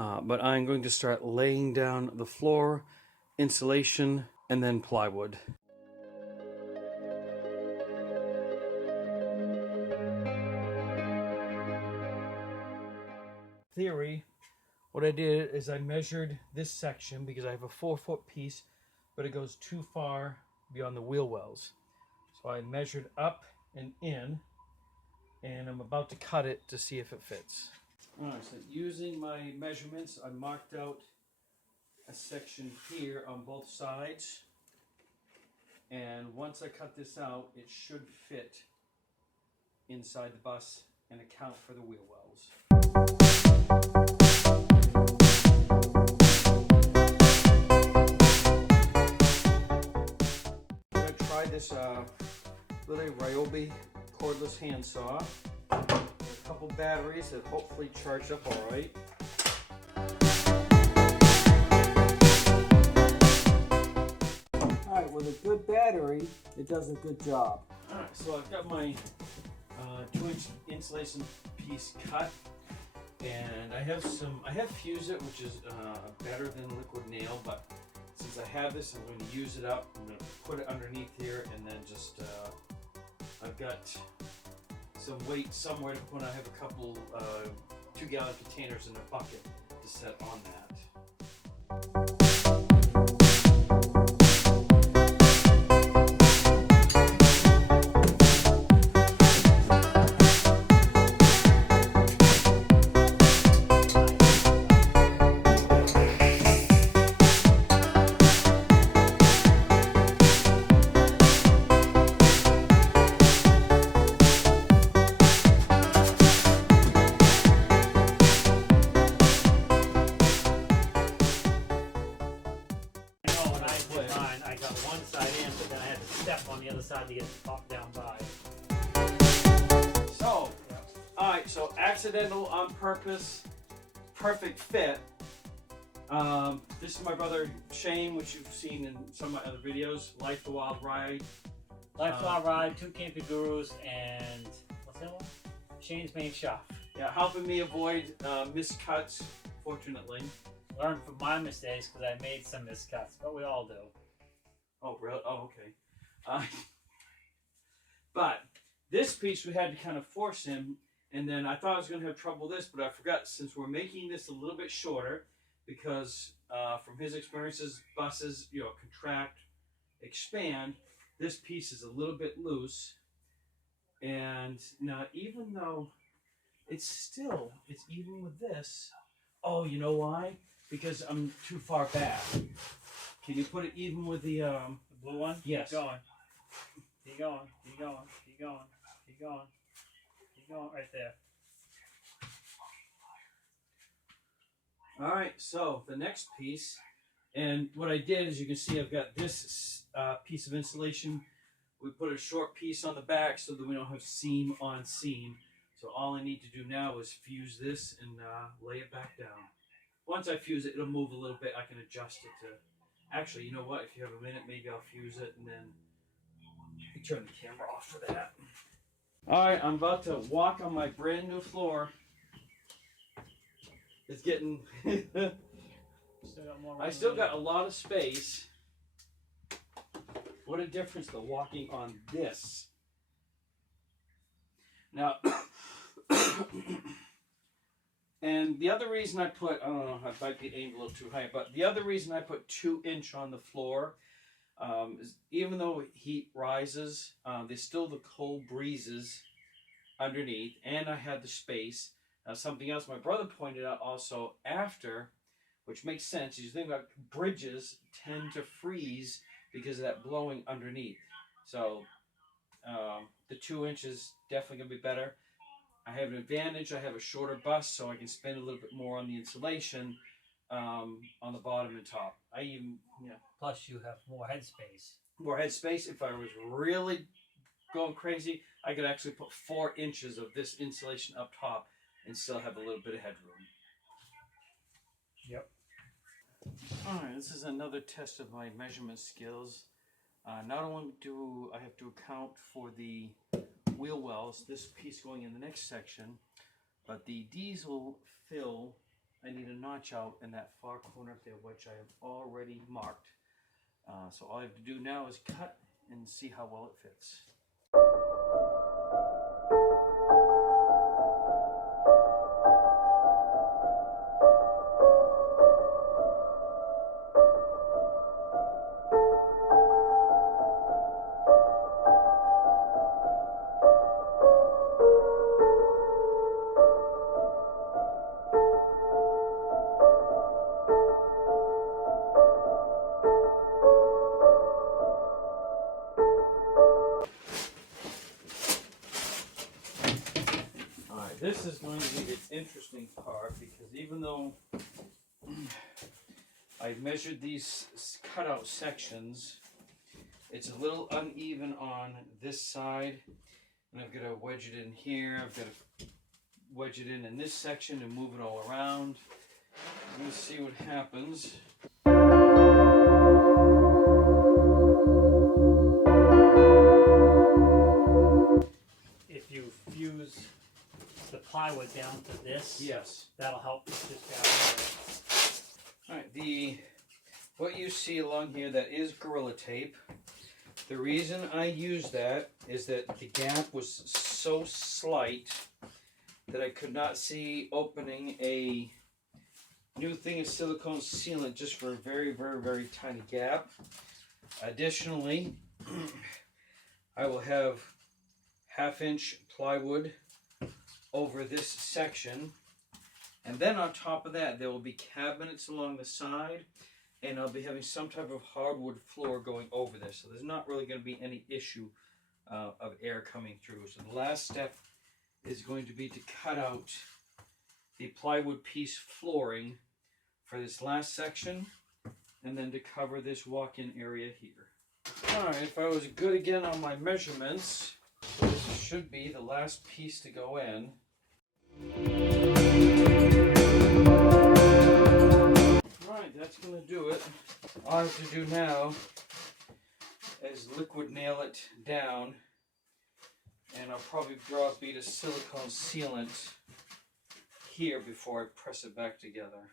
But I'm going to start laying down the floor, insulation, and then plywood. Theory, what I did is I measured this section because I have a 4-foot piece, but it goes too far beyond the wheel wells. So I measured up and in, and I'm about to cut it to see if it fits. Alright, so using my measurements, I marked out a section here on both sides. And once I cut this out, it should fit inside the bus and account for the wheel wells. I'm going to try this little Ryobi cordless handsaw. A couple batteries that hopefully charge up all right. Alright, with a good battery, it does a good job. Alright, so I've got my 2-inch insulation piece cut, and I have fused it, which is better than liquid nail, but since I have this, I'm going to use it up. I'm going to put it underneath here, and then just I've got some weight somewhere to put. I have a couple 2-gallon containers in a bucket to set on that. On the other side to get the top down by. So, alright, so accidental on purpose, perfect fit. This is my brother Shane, which you've seen in some of my other videos. Life the Wild Ride. Life the Wild Ride, 2 Camping Gurus, and what's the other one? Shane's Main Shop. Yeah, helping me avoid miscuts, fortunately. Learn from my mistakes because I made some miscuts, but we all do. Oh, really? Oh, okay. But this piece we had to kind of force him, and then I thought I was going to have trouble with this, but I forgot, since we're making this a little bit shorter, because from his experiences, buses, contract, expand. This piece is a little bit loose, and now even though it's even with this. Oh, you know why? Because I'm too far back. Can you put it even with the blue one? Yes. Keep going. Keep going. Keep going. Keep going. Keep going. Keep going. Right there. All right. So the next piece, and what I did is, you can see I've got this piece of insulation. We put a short piece on the back so that we don't have seam on seam. So all I need to do now is fuse this and lay it back down. Once I fuse it, it'll move a little bit. I can adjust it to. Actually, you know what? If you have a minute, maybe I'll fuse it and then turn the camera off for that. All right, I'm about to walk on my brand new floor. It's getting. I still got a lot of space. What a difference the walking on this. Now, and the other reason I put, I don't know, I might be aimed a little too high, but the other reason I put 2-inch on the floor is, even though heat rises, there's still the cold breezes underneath, and I had the space. Now, something else my brother pointed out also after, which makes sense, is you think about bridges tend to freeze because of that blowing underneath. So the 2 inches definitely going to be better. I have an advantage. I have a shorter bus, so I can spend a little bit more on the insulation on the bottom and top. I even, Plus, you have more headspace. More headspace. If I was really going crazy, I could actually put 4 inches of this insulation up top and still have a little bit of headroom. Yep. Alright, this is another test of my measurement skills. Not only do I have to account for the wheel wells, this piece going in the next section, but the diesel fill I need a notch out in that far corner up there, which I have already marked. So all I have to do now is cut and see how well it fits. This is going to be the interesting part, because even though I measured these cutout sections, it's a little uneven on this side, and I've got to wedge it in here. I've got to wedge it in this section and move it all around. I'm going to see what happens. If you fuse the plywood down to this, Yes. that'll help push this down. Alright, what you see along here, that is Gorilla Tape. The reason I use that is that the gap was so slight that I could not see opening a new thing of silicone sealant just for a very, very, very tiny gap. Additionally, I will have 1/2 inch plywood over this section, and then on top of that there will be cabinets along the side, and I'll be having some type of hardwood floor going over this, so there's not really going to be any issue of air coming through. So the last step is going to be to cut out the plywood piece flooring for this last section, and then to cover this walk-in area here. Alright, if I was good again on my measurements, this should be the last piece to go in. Right, that's going to do it. All I have to do now is liquid nail it down, and I'll probably draw a bead of silicone sealant here before I press it back together.